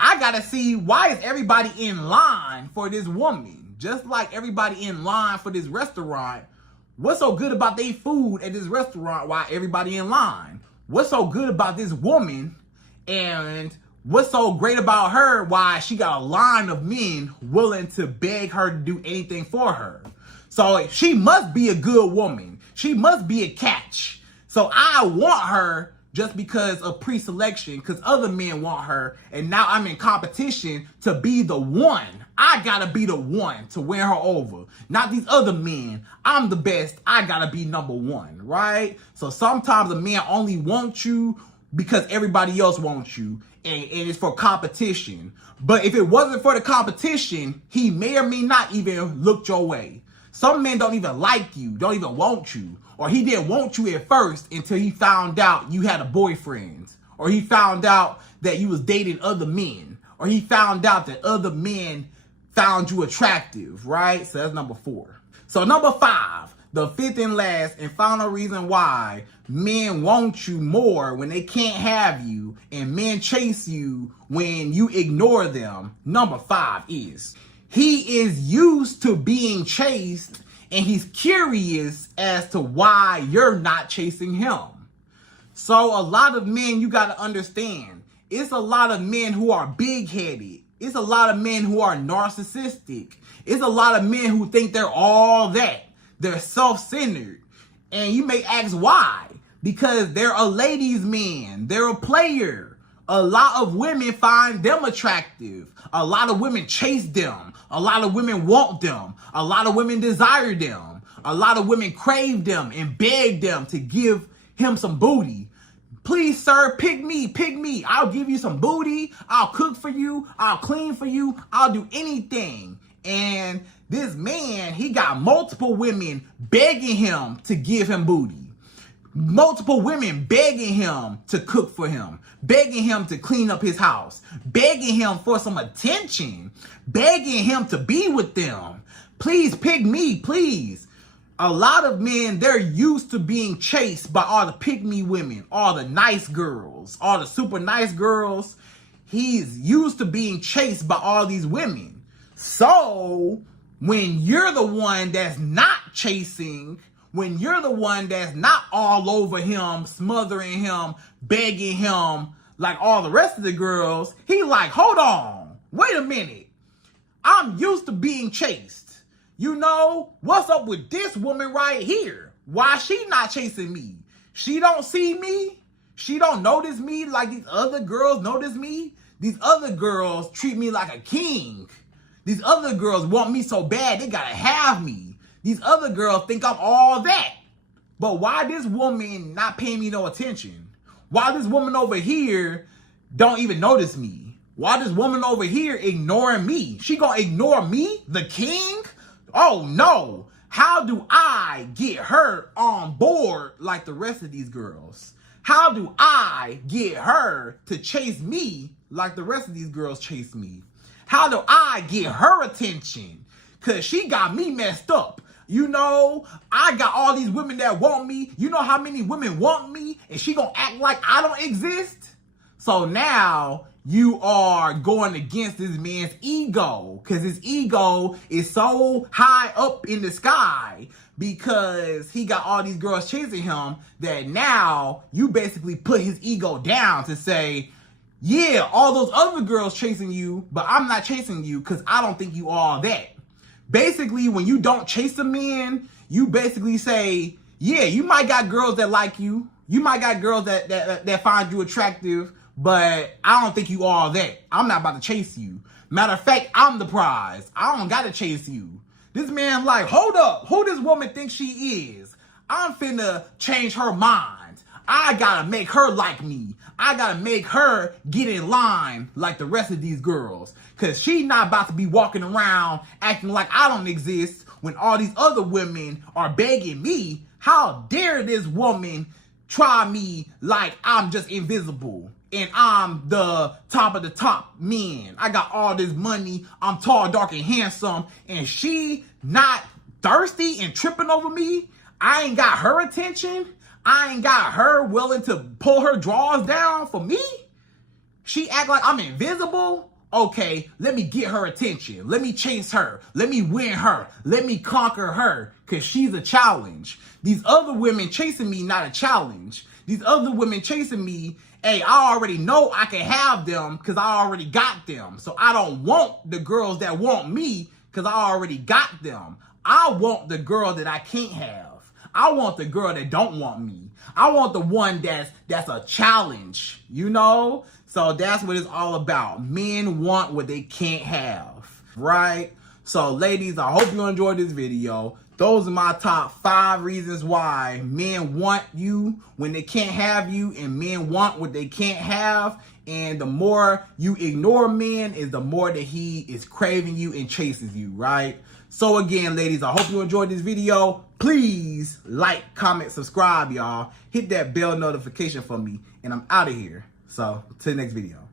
I gotta see, why is everybody in line for this woman? Just like everybody in line for this restaurant, what's so good about their food at this restaurant? Why everybody in line? What's so good about this woman? And what's so great about her? Why she got a line of men willing to beg her to do anything for her? So she must be a good woman. She must be a catch. So I want her just because of pre-selection, because other men want her, and now I'm in competition to be the one. I gotta be the one to win her over, not these other men. I'm the best. I gotta be number one, right? So sometimes a man only wants you because everybody else wants you, and it's for competition. But if it wasn't for the competition, he may or may not even look your way. Some men don't even like you, don't even want you. Or he didn't want you at first until he found out you had a boyfriend. Or he found out that you was dating other men. Or he found out that other men found you attractive, right? So that's number 4. So number 5, the 5th and last and final reason why men want you more when they can't have you, and men chase you when you ignore them. Number 5 is he is used to being chased and he's curious as to why you're not chasing him. So a lot of men, you got to understand, it's a lot of men who are big-headed. It's a lot of men who are narcissistic. It's a lot of men who think they're all that. They're self-centered. And you may ask why. Because they're a ladies' man. They're a player. A lot of women find them attractive. A lot of women chase them. A lot of women want them. A lot of women desire them. A lot of women crave them and beg them to give him some booty. Please, sir, pick me, pick me. I'll give you some booty. I'll cook for you. I'll clean for you. I'll do anything. And this man, he got multiple women begging him to give him booty. Multiple women begging him to cook for him. Begging him to clean up his house. Begging him for some attention. Begging him to be with them. Please pick me, please. A lot of men, they're used to being chased by all the pick-me women, all the nice girls, all the super nice girls. He's used to being chased by all these women. So, when you're the one that's not chasing, when you're the one that's not all over him, smothering him, begging him, like all the rest of the girls, he like, hold on, wait a minute. I'm used to being chased. You know, what's up with this woman right here? Why she not chasing me? She don't see me? She don't notice me like these other girls notice me? These other girls treat me like a king. These other girls want me so bad they gotta have me. These other girls think I'm all that. But why this woman not paying me no attention? Why this woman over here don't even notice me? Why this woman over here ignoring me? She gonna ignore me, the king? Oh no, how do I get her on board like the rest of these girls? How do I get her to chase me like the rest of these girls chase me? How do I get her attention? Cause she got me messed up. You know, I got all these women that want me. You know how many women want me? And she gonna act like I don't exist? So now you are going against this man's ego, because his ego is so high up in the sky because he got all these girls chasing him that now you basically put his ego down to say, yeah, all those other girls chasing you, but I'm not chasing you because I don't think you all that. Basically, when you don't chase a man, you basically say, yeah, you might got girls that like you. You might got girls that find you attractive, but I don't think you all that. I'm not about to chase you. Matter of fact, I'm the prize. I don't gotta chase you. This man like, hold up. Who this woman thinks she is? I'm finna change her mind. I gotta make her like me. I gotta make her get in line like the rest of these girls. Cause she not about to be walking around acting like I don't exist when all these other women are begging me. How dare this woman try me like I'm just invisible and I'm the top of the top men. I got all this money. I'm tall, dark, and handsome. And she not thirsty and tripping over me. I ain't got her attention. I ain't got her willing to pull her drawers down for me. She act like I'm invisible. Okay, let me get her attention. Let me chase her. Let me win her. Let me conquer her, because she's a challenge. These other women chasing me, not a challenge. These other women chasing me, hey, I already know I can have them because I already got them. So I don't want the girls that want me because I already got them. I want the girl that I can't have. I want the girl that don't want me. I want the one that's a challenge, you know? So that's what it's all about. Men want what they can't have, right? So ladies, I hope you enjoyed this video. Those are my top 5 reasons why men want you when they can't have you, and men want what they can't have. And the more you ignore men is the more that he is craving you and chases you, right? So again, ladies, I hope you enjoyed this video. Please like, comment, subscribe, y'all. Hit that bell notification for me, and I'm out of here. So, to the next video.